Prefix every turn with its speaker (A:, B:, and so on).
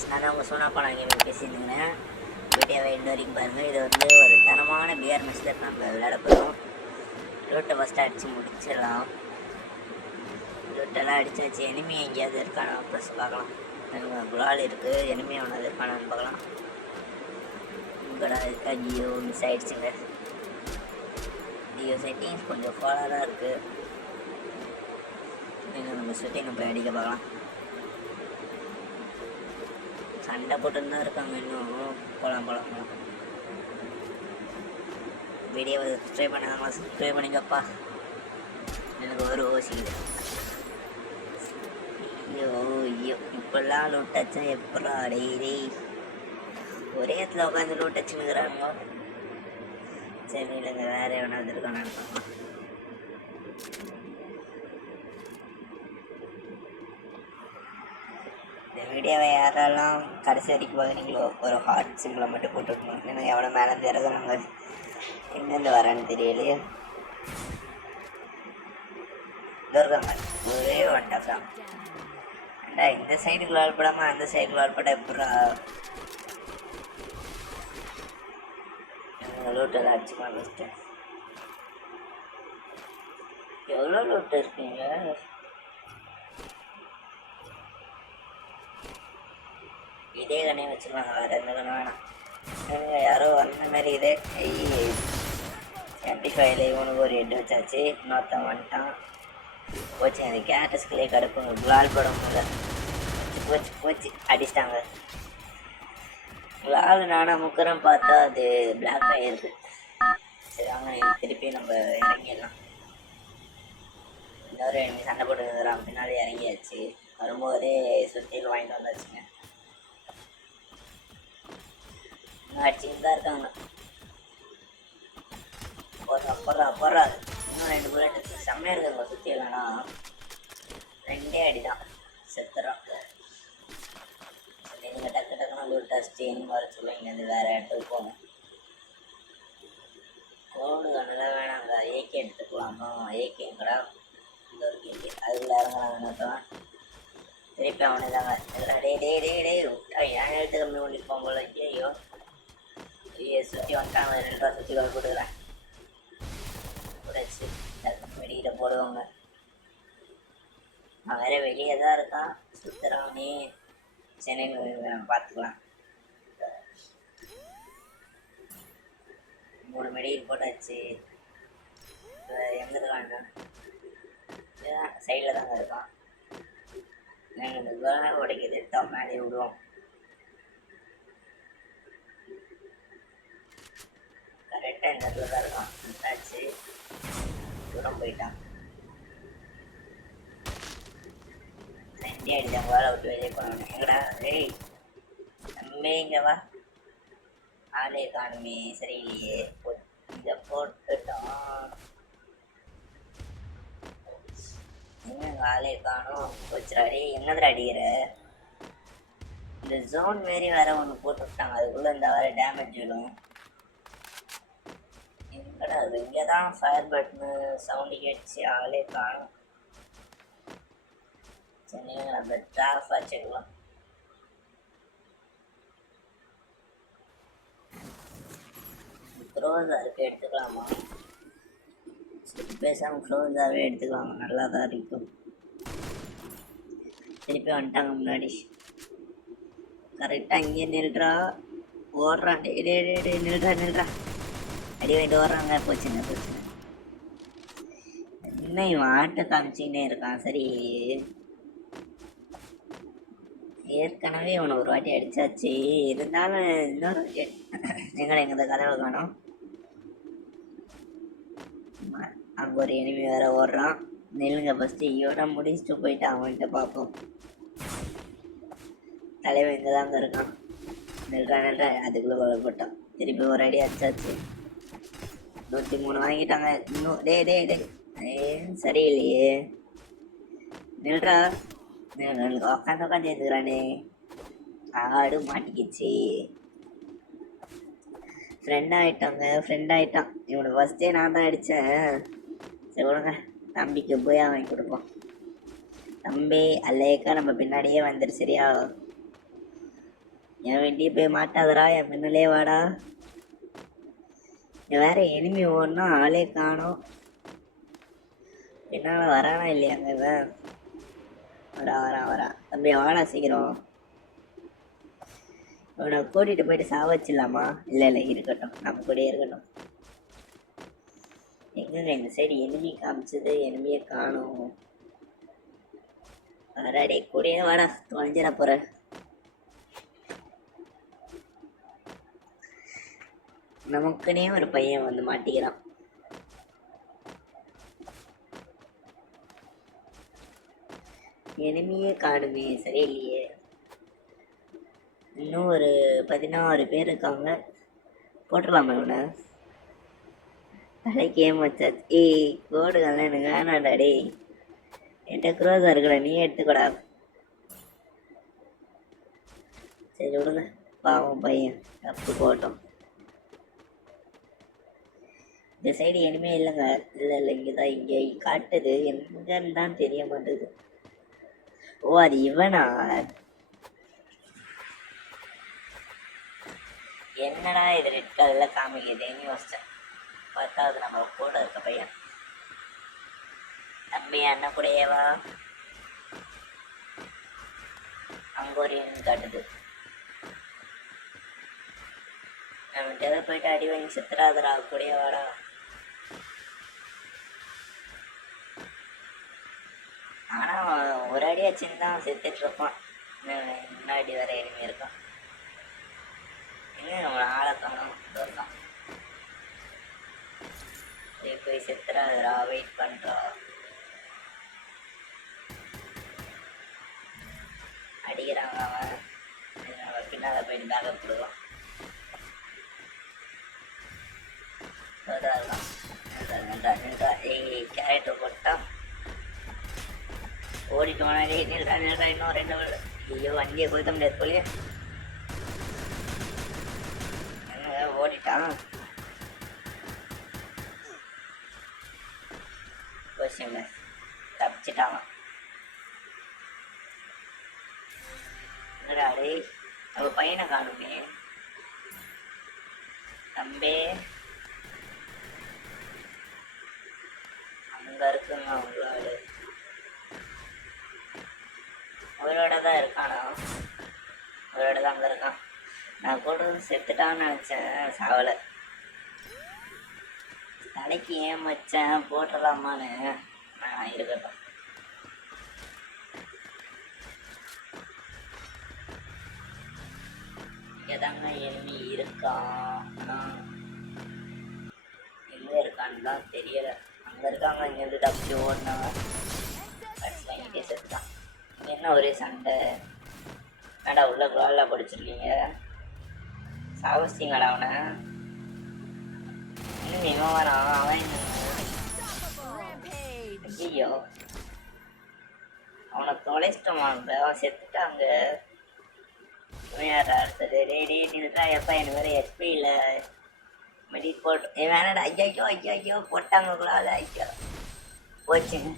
A: Guys நான் தான் உங்கள் சோனா பணம் கேம் பேசியிருந்தேன் வீடியோவை இன்ன வரைக்கும் பாருங்கள் இது வந்து ஒரு தரமான பிஆர் மேட்ச்சில் நம்ம விளையாட போகிறோம் லூட்டை ஃபஸ்ட்டு அடித்து முடிச்சிடலாம். லூட்டெல்லாம் அடிச்சாச்சு. எனிமி எங்கேயாவது இருக்கானா? ப்ளஸ் பார்க்கலாம். குலால் இருக்குது எனிமி ஒன்றாவது இருக்கானான்னு பார்க்கலாம். உங்களா ஐயோ மிஸ் ஆயிடுச்சுங்க. ஐயோ செட்டிங்ஸ் கொஞ்சம் ஃபாலாக இருக்குது நீங்கள் நம்ம சுற்றி நம்ம அடிக்க பார்க்கலாம். சண்டை போட்டுன்னு தான் இருக்காங்க இன்னும். போகலாம் போகலாம் போகலாம் வீடியோவை சப்ஸ்கிரைப் பண்ணாங்களா சப்ஸ்கிரைப் பண்ணிக்கப்பா. எனக்கு ஒரு ஓசிக்குது ஐயோ ஐயோ. இப்பெல்லாம் லூட்டச்சா எப்படா டெய்லி ஒரே இடத்துல உட்காந்து லூட்டச்சுங்கிறாங்க சரி இல்லைங்க வேற எவனாவது இருக்கானு இந்த வீடியோவை யாரெல்லாம் கடைசி வரைக்கும் பார்க்குறீங்களோ ஒரு ஹார்ட் சிம்பிளை மட்டும் போட்டுருக்கணும் ஏன்னா எவ்வளோ மேலே இருந்து இறங்குறாங்க எங்கேருந்து வரேன்னு தெரியலையே. துர்கம்மன் ஒரே ஒன் டாப் தான். ஏண்டா இந்த சைடுக்கு வாழ்படாமல் அந்த சைடுக்கு ஆள்பட எப்படா லூட்டெல்லாம் அடிச்சுக்கலாம் ஃபஸ்ட்டு எவ்வளோ லூட்டு இருக்கீங்க இதே கண்ணே வச்சுருவாங்க. வேறு எந்த கண்ணு வேணாம். யாரோ வந்த மாதிரி இதே. செவன்டி ஃபைவ்ல இவனுக்கு ஒரு எட்டு வச்சாச்சு. இன்னொருத்தன் வந்துட்டான். போச்சு அந்த கேட்டஸ்குள்ளே கிடக்கும் குலால் படம் போல போச்சு, போச்சு போச்சு. அடிச்சிட்டாங்க. குலால் நானாக முக்கரம் பார்த்தா அது பிளாக் ஆகிருக்கு சரி வாங்க திருப்பி நம்ம இறங்கிடலாம். இன்னொரு enemy சண்டை போட்டுக்கிறான் பின்னாடி இறங்கியாச்சு. வரும்போதே சுத்தியில் வாங்கிட்டு வந்தாச்சுங்க. அடிச்சுக்கிட்டு தான் இருக்காங்க. போடுறா போடுறா போடுறா இன்னும் ரெண்டு புல்லட் செம்மையாக இருக்காங்க சுற்றி இல்லைனா ரெண்டே அடி தான் செத்துறான் நீங்கள் டக்கு டக்குன்னு லூட் அடிச்சுட்டு எங்க வர சொல்லுவீங்க. அது வேறு இடத்துக்கு போகணும். கோடு கண்ணெல்லாம் வேணாங்க. ஏகே எடுத்துக்கலாமா? ஏகேங்கடா இந்த ஒரு கேள்வி. அதுக்குள்ள இறங்குறாங்கன்னு திருப்பி அவனே தாங்க. டே டே டே டே விட்டா. ஏன் எழுத்து கம்மி பண்ணிப்போம் போல? ஐயோ சுற்றி சுற்றி வந்துட்டாங்க ரெண்டு ரூபா சுற்றி கால் கொடுக்குறேன் உடைச்சி வெளியில் போடுவாங்க நான் வேற வெளியே தான் இருக்கான் சுத்துறவனே சென்னை பார்த்துக்கலாம் மூணு மெடியில் போட்டாச்சு எங்கே இருக்கான் சைடில் தாங்க இருக்கான் நாங்கள் இந்த உடைக்குது தான் மேலே விடுவோம் கரெக்டாக இந்த இடத்துல தான் இருக்கான் விட்டாச்சு தூரம் போயிட்டான். ரெண்டே அடிச்சாங்க வேலை விட்டு வெளியே போனோம் எங்கடா? டேய் தம்பி இங்கே வா. ஆளே காணுமே. சரியில்லையே இதை போட்டுட்டோம். என்னங்க ஆளே காணும்? போச்சுடாடி என்னதுடா அடிக்கிற? இந்த ஜோன் மாரி வேற ஒன்று போட்டு விட்டாங்க அதுக்குள்ளே இந்த வேற டேமேஜ் விடும். எங்கடா அது இங்கே தான் ஃபயர் பட்னு சவுண்டு கேட்டுச்சு. ஆளே காணும். சரி ஆஃப் டாஃப் வச்சுக்கலாம் இருக்குது எடுத்துக்கலாமா? பேசாமல் க்ளோஸாகவே எடுத்துக்கலாமா? நல்லா தான் இருக்கும். திருப்பி வந்துட்டாங்க முன்னாடி. கரெக்டாக இங்கே நில்றா. ஓடுறான். டே டே டே டே நில்றா நில்றா. அடி வாங்கிட்டு ஓடுறாங்க போச்சுங்க போச்சுங்க. என்ன இவன் ஆட்டை காமிச்சுக்கிட்டே இருக்கான் சரி. ஏற்கனவே இவனை ஒரு வாட்டி அடிச்சாச்சு. இருந்தாலும் இன்னொரு எங்களை எங்க கதவை காணும்? அங்கே ஒரு எனிமி வேற ஓடுறான். நெல்லுங்க ஃபஸ்ட்டு இவனை முடிச்சுட்டு போயிட்டு அவன்கிட்ட பார்ப்போம். தலைவன் இங்கே தாங்க இருக்கான். நெல்றா நெல்றா அதுக்குள்ளே கொல்லப்பட்டான். திருப்பி ஒரு அடி அடிச்சாச்சு. நூற்றி மூணு வாங்கிட்டாங்க. இன்னும் டே டே டே சரியில்லையே. நில்றா. உட்காந்து உட்காந்து எடுத்துக்கிறானே ஆடு மாட்டிக்கிச்சு. ஃப்ரெண்ட் ஆகிட்டாங்க ஃப்ரெண்ட் ஆகிட்டான் இவனை ஃபஸ்ட்டே நான் தான் அடித்தேன் சரி விடுங்க. தம்பிக்கு போய் வாங்கி கொடுப்போம் தம்பி அல்லையக்கா நம்ம பின்னாடியே வந்துடு சரியா? என் வண்டியை போய் மாட்டாதரா என் பின்னாலே வாடா. இங்க வேற எனிமி ஓடனா ஆளே காணும். என்னால் வரானா இல்லையாங்க இவன் வரா வரா வரா. தம்பி வாடா சீக்கிரம். இவனை கூட்டிட்டு போயிட்டு சாவச்சிடலாமா? இல்லை இல்லை இருக்கட்டும். நம்ம கூடயே இருக்கட்டும். எங்க எங்கள் சைடு எனிமி காமிச்சது எனிமியை காணும். வராடே கூடயே வாடா. தொலைஞ்சிட போற நமக்குனே ஒரு பையன் வந்து மாட்டிக்கிறான். எனிமியே காணுமே சரியில்லையே. இன்னும் ஒரு பதினாறு பேர் இருக்காங்க. போட்டுடலாமா இவனை? தலைக்கு ஏமாச்சாச்சு ஏய் கோடுகள்லாம் எனக்கு வேணாண்டா டே என்கிட்ட குரோதா இருக்கிற நீ எடுத்துக்கூடா. சரி விடுங்க. பாவம் பையன். தப்பு போட்டோம். இந்த சைடு இனிமே இல்லைங்க. இல்லை இல்லை இங்கே தான் இங்கே காட்டுது. எங்கன்னு தான் தெரிய மாட்டேது. ஓ அது இவனா? என்னடா இது ரெட் கலரில் காமிக்குதுன்னு யோசிச்சேன் பார்த்தா அது நம்ம கூட இருக்க பையன். தம்பி அண்ணன் கூடயேவா? அங்க காட்டுது. நம்ம காட்டுது போயிட்டு அடி வாங்கி சித்திராதரா கூடயே வாடா. வச்சுன்னு தான் செத்துட்டு இருப்பான் முன்னாடி வர எளிமையாக இருக்கான் இன்னும் நம்மளை ஆளை காணும் இருக்கான் போய் செத்துறாதடா வெயிட் பண்ணுறா அடிக்கிறாங்க அவன். நம்ம பின்னால போயிட்டு பேக்கப் கொடுக்கலாம் நின்றா நின்றா நின்றா. ஏய் கேரக்டர் போட்டு ஓடிட்டு வாடா டேய் நில்றா நில்றா இன்னும் ரெண்டு ஐயோ வண்டியை கொடுக்க முடியாது போலியே ஓடிட்டான் கொஸ்டின் தப்பிச்சிட்டான் என்னடா டேய் நம்ம பையனை காணுமே தம்பே அங்கே இருக்குங்க அவங்களோட அவரோட தான் இருக்கானா அவரோட தான் அங்கே இருக்கான் நான் கூட செத்துட்டான்னு நினச்சேன் சாவலை. தலைக்கு ஏன் வச்சேன் போட்டலாமான்னு நான் இருக்கட்டும். எதாங்க எளிமை இருக்கான்? ஆனா எங்க இருக்கான்னு தான் தெரியலை. அங்கே இருக்காங்க இங்கேருந்து டப்பி ஓடினாங்க என்ன ஒரே சண்டை? என்னடா உள்ள குழால படிச்சிருக்கீங்க சாவசிங்கடா அவனை? இன்னும் இவன் வரான் அவன் ஐயோ அவனை தொலைச்சிட்டோமான் அவன் செத்துட்டாங்க. யாரா அடுத்தது? டே டே நிறுத்தா எப்பா எனக்கு வேற எஸ்பி இல்லை மெடி போட்டு வேணாடா. ஐயோ ஐயோ ஐயோ போட்டாங்க குலால ஐயோ. போச்சுங்க.